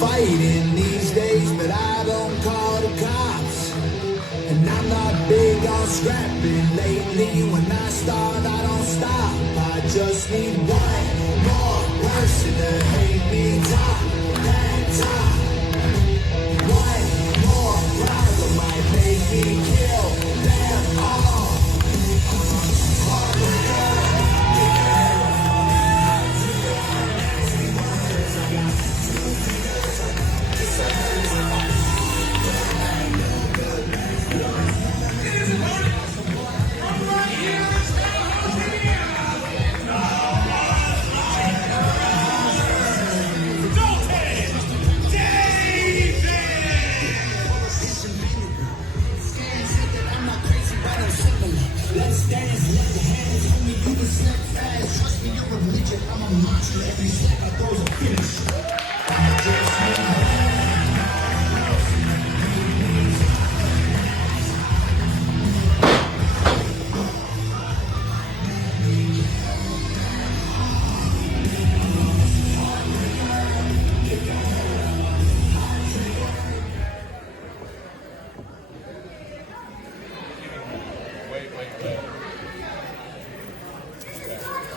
fighting these days, but I don't call the cops. And I'm not big on scrapping lately. When I start, I don't stop. I just need one more person to hate me top that top. One more problem might make me kill them all.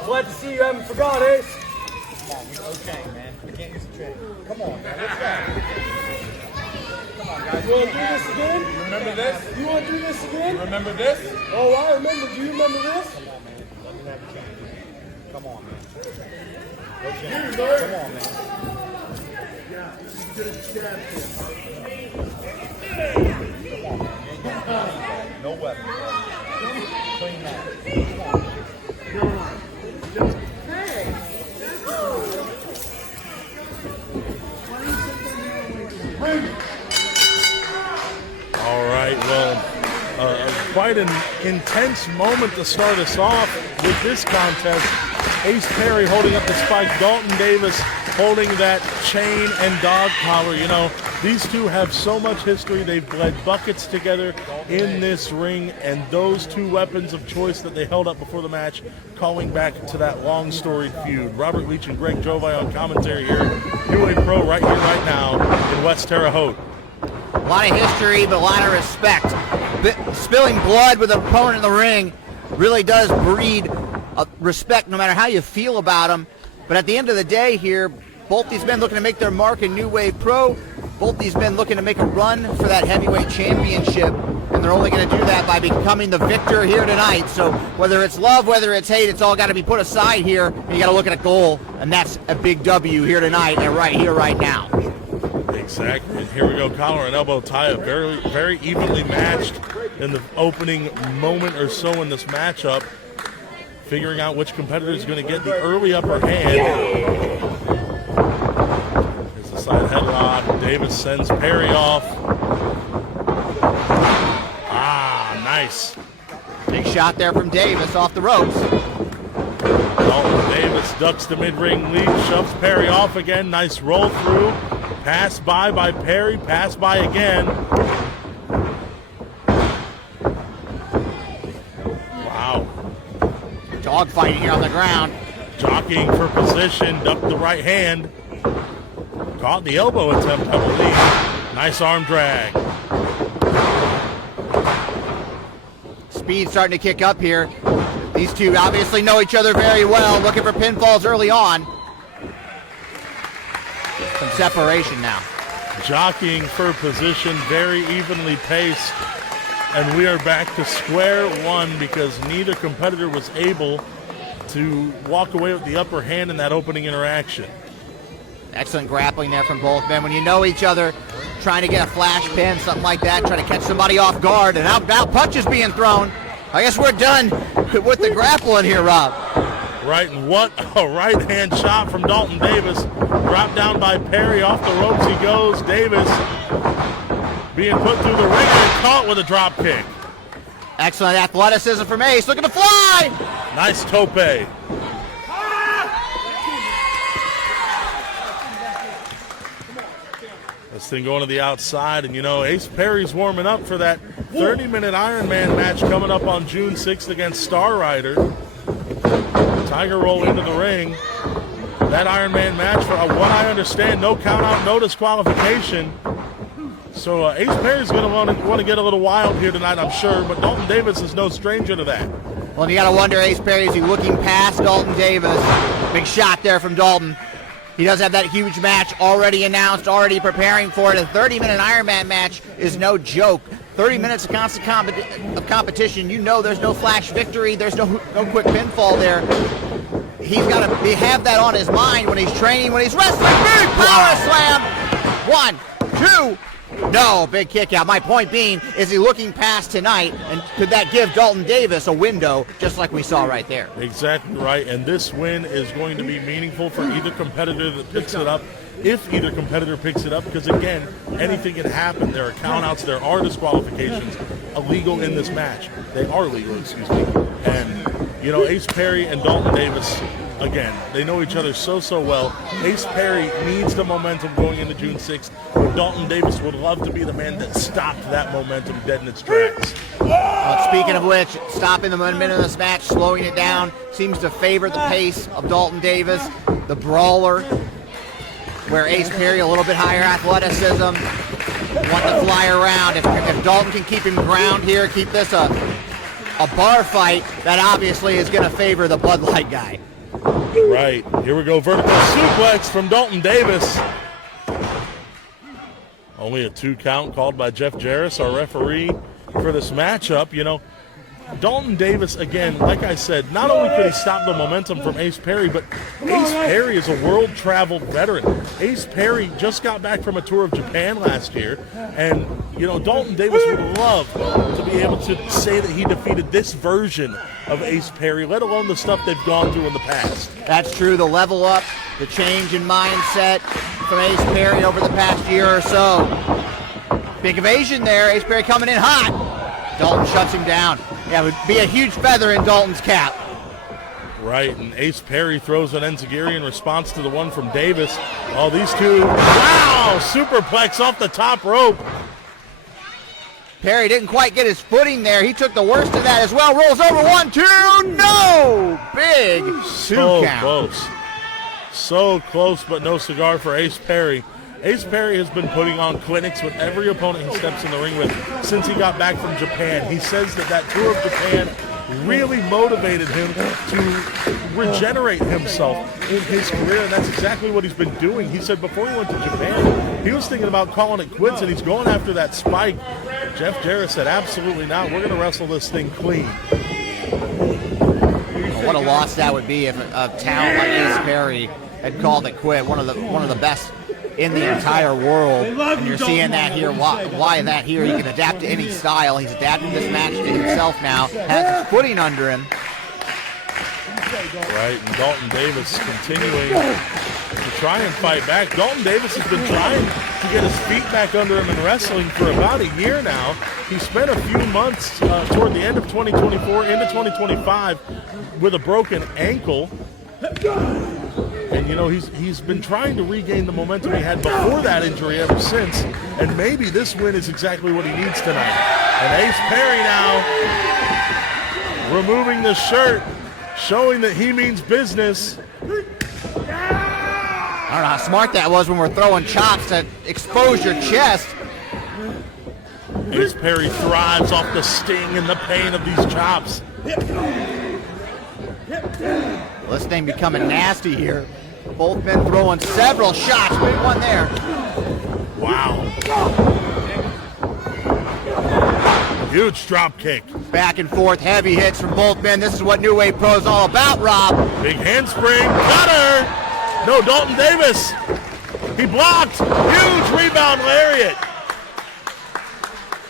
Glad to see you haven't forgot, Ace. Come on, okay, man. I can't use the trade. Come on, man. Let's go. Come on, guys. You want to do this again? You remember this? You want to do this again? You remember this? Oh, I remember. Do you remember this? Come on, man. Let me have a chance. Come on, man. Okay. Come Come on, man. Yeah, you did a stab him. Come on, man. No weapons, bro. Clean that. Come on, man. All right, well, quite an intense moment to start us off with this contest. Ace Terry holding up the spike, Dalton Davis holding that chain and dog collar. You know, these two have so much history. They've bled buckets together in this ring, and those two weapons of choice that they held up before the match, calling back to that long storied feud. Robert Leach and Greg Jovi on commentary here, UA Pro right here, right now in West Terre Haute. A lot of history, but a lot of respect. Spilling blood with an opponent in the ring really does breed respect no matter how you feel about them. But at the end of the day here, both these men looking to make their mark in New Wave Pro. Both these men looking to make a run for that heavyweight championship. And they're only going to do that by becoming the victor here tonight. So whether it's love, whether it's hate, it's all got to be put aside here. And you got to look at a goal, and that's a big W here tonight and right here, right now. Exactly. And here we go, collar and elbow tie-up, very, very evenly matched in the opening moment or so in this matchup. Figuring out which competitor is going to get the early upper hand. Here's the side headlock. Davis sends Perry off. Ah, nice. Big shot there from Davis off the ropes. Dalton Davis ducks the mid-ring lead, shoves Perry off again. Nice roll through. Pass by Perry, pass by again. Wow. Dogfighting here on the ground. Jockeying for position, ducked the right hand. Caught the elbow attempt, I believe. Nice arm drag. Speed starting to kick up here. These two obviously know each other very well, looking for pinfalls early on. Some separation now. Jockeying for position, very evenly paced. And we are back to square one because neither competitor was able to walk away with the upper hand in that opening interaction. Excellent grappling there from both men. When you know each other, trying to get a flash pin, something like that, trying to catch somebody off guard, and now punches being thrown. I guess we're done with the grappling here, Rob. Right, and what a right-hand shot from Dalton Davis. Dropped down by Perry, off the ropes he goes. Davis being put through the ring and caught with a drop kick. Excellent athleticism from Ace, looking to fly! Nice tope. This thing going to the outside, and you know, Ace Perry's warming up for that 30-minute Ironman match coming up on June 6th against Star Rider. Tiger roll into the ring. That Ironman match, for what I understand, no count out, no disqualification. So Ace Perry's going to want to get a little wild here tonight, I'm sure, but Dalton Davis is no stranger to that. Well, you got to wonder, Ace Perry, is he looking past Dalton Davis? Big shot there from Dalton. He does have that huge match already announced, already preparing for it. A 30-minute Ironman match is no joke. 30 minutes of constant competition. You know there's no flash victory. There's no quick pinfall there. He's got to have that on his mind when he's training, when he's wrestling. Big power slam. 1, 2. No, big kick out. My point being, is he looking past tonight, and could that give Dalton Davis a window, just like we saw right there? Exactly right, and this win is going to be meaningful for either competitor that picks it up, if either competitor picks it up, because again, anything can happen. There are countouts, there are disqualifications illegal in this match. They are legal, excuse me. And, you know, Ace Perry and Dalton Davis, again, they know each other so well. Ace Perry needs the momentum going into June 6th, but Dalton Davis would love to be the man that stopped that momentum dead in its tracks. Well, speaking of which, stopping the momentum of this match, slowing it down, seems to favor the pace of Dalton Davis, the brawler, where Ace Perry a little bit higher athleticism, want to fly around. If Dalton can keep him ground here, keep this a bar fight, that obviously is going to favor the Bud Light guy. Right, here we go, vertical suplex from Dalton Davis. Only a 2 count called by Jeff Jaros, our referee for this matchup. You know, Dalton Davis, again, like I said, not only could he stop the momentum from Ace Perry, but Ace Perry is a world-traveled veteran. Ace Perry just got back from a tour of Japan last year, and, you know, Dalton Davis would love to be able to say that he defeated this version of Ace Perry, let alone the stuff they've gone through in the past. That's true, the level up, the change in mindset from Ace Perry over the past year or so. Big evasion there, Ace Perry coming in hot. Dalton shuts him down. Yeah, it would be a huge feather in Dalton's cap. Right, and Ace Perry throws an enziguri in response to the one from Davis. Oh, these two, wow, superplex off the top rope. Perry didn't quite get his footing there. He took the worst of that as well. Rolls over, 1, 2, no! Big 2 So count. close. So close, but no cigar for Ace Perry. Ace Perry has been putting on clinics with every opponent he steps in the ring with since he got back from Japan. He says that tour of Japan really motivated him to regenerate himself in his career, and that's exactly what he's been doing. He said before he went to Japan, he was thinking about calling it quits, and he's going after that spike. Jeff Jaros said, absolutely not. We're going to wrestle this thing clean. What a loss that would be if a talent like Ace Perry had called it quit. One of the best in the entire world. And you're seeing that here. Why that here? He can adapt to any style. He's adapted this match to himself now. Has his footing under him. Right, and Dalton Davis continuing to try and fight back. Dalton Davis has been trying to get his feet back under him in wrestling for about a year now. He spent a few months toward the end of 2024 into 2025 with a broken ankle. And you know, he's been trying to regain the momentum he had before that injury ever since, and maybe this win is exactly what he needs tonight. And Ace Perry now removing the shirt, showing that he means business. I don't know how smart that was when we're throwing chops to expose your chest. Ace Perry thrives off the sting and the pain of these chops. Well, this thing becoming nasty here. Both men throwing several shots. Big one there. Wow. Huge drop kick. Back and forth, heavy hits from both men. This is what New Wave Pro is all about, Rob. Big handspring. Cutter. No, Dalton Davis. He blocked. Huge rebound lariat.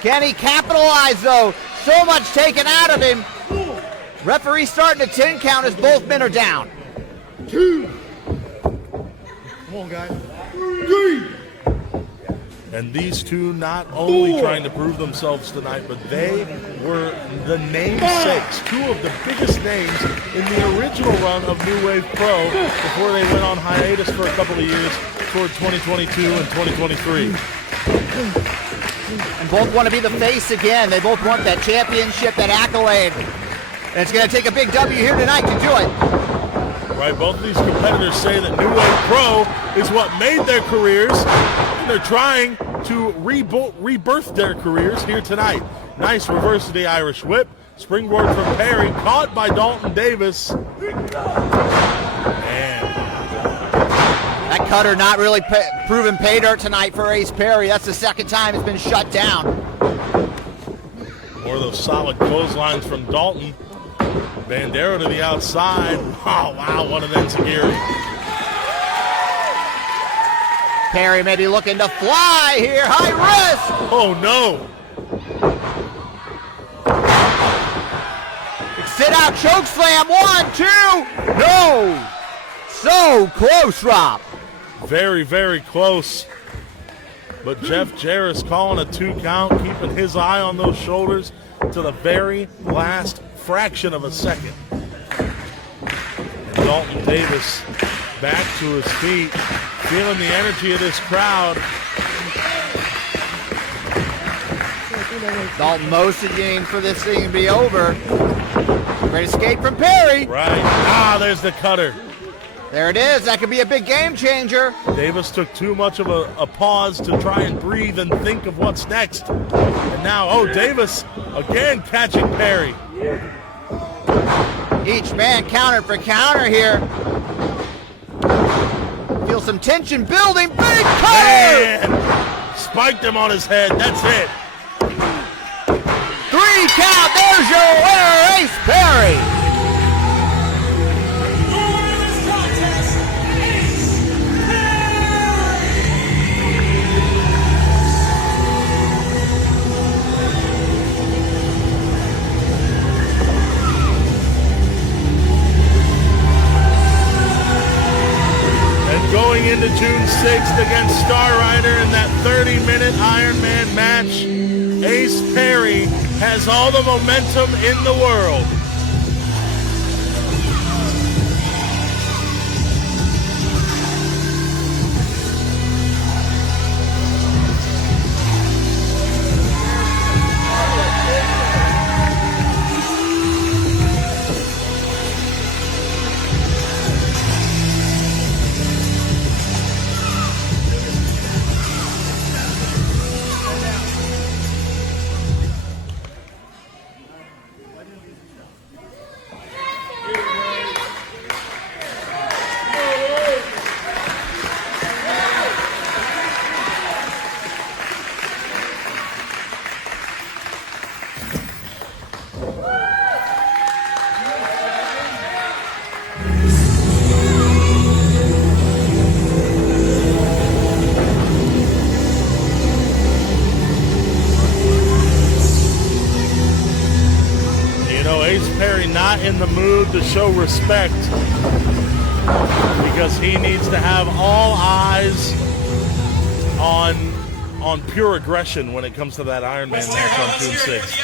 Can he capitalize, though? So much taken out of him. Referee starting a 10 count as both men are down. 2. Come on, guys. 3. And these two not only trying to prove themselves tonight, but they were the namesakes, two of the biggest names in the original run of New Wave Pro before they went on hiatus for a couple of years toward 2022 and 2023. And both want to be the face again. They both want that championship, that accolade. And it's going to take a big W here tonight to do it. Right, both of these competitors say that New Wave Pro is what made their careers, and they're trying to rebirth their careers here tonight. Nice reverse of the Irish whip. Springboard from Perry, caught by Dalton Davis. And that cutter not really proven pay dirt tonight for Ace Perry. That's the second time it's been shut down. more of those solid clotheslines from Dalton. Bandero to the outside. Oh, wow, what an enziguri. Perry maybe looking to fly here. High risk. Oh, no. Sit out choke slam. 1, 2. No. So close, Rob. Very, very close. But Jeff Jaros calling a 2 count, keeping his eye on those shoulders to the very last fraction of a second. And Dalton Davis back to his feet, feeling the energy of this crowd. Dalton motioning for this thing to be over. Great escape from Perry. Right. Ah, there's the cutter. There it is. That could be a big game changer. Davis took too much of a pause to try and breathe and think of what's next. And now, oh, Davis again catching Perry. Each man counter for counter here. Feel some tension building. Big cutter! And spiked him on his head. That's it. 3 count. There's your winner, Ace Perry. Going into June 6th against Star Rider in that 30-minute Ironman match, Ace Perry has all the momentum in the world. Not in the mood to show respect because he needs to have all eyes on pure aggression when it comes to that Ironman match on June 6th.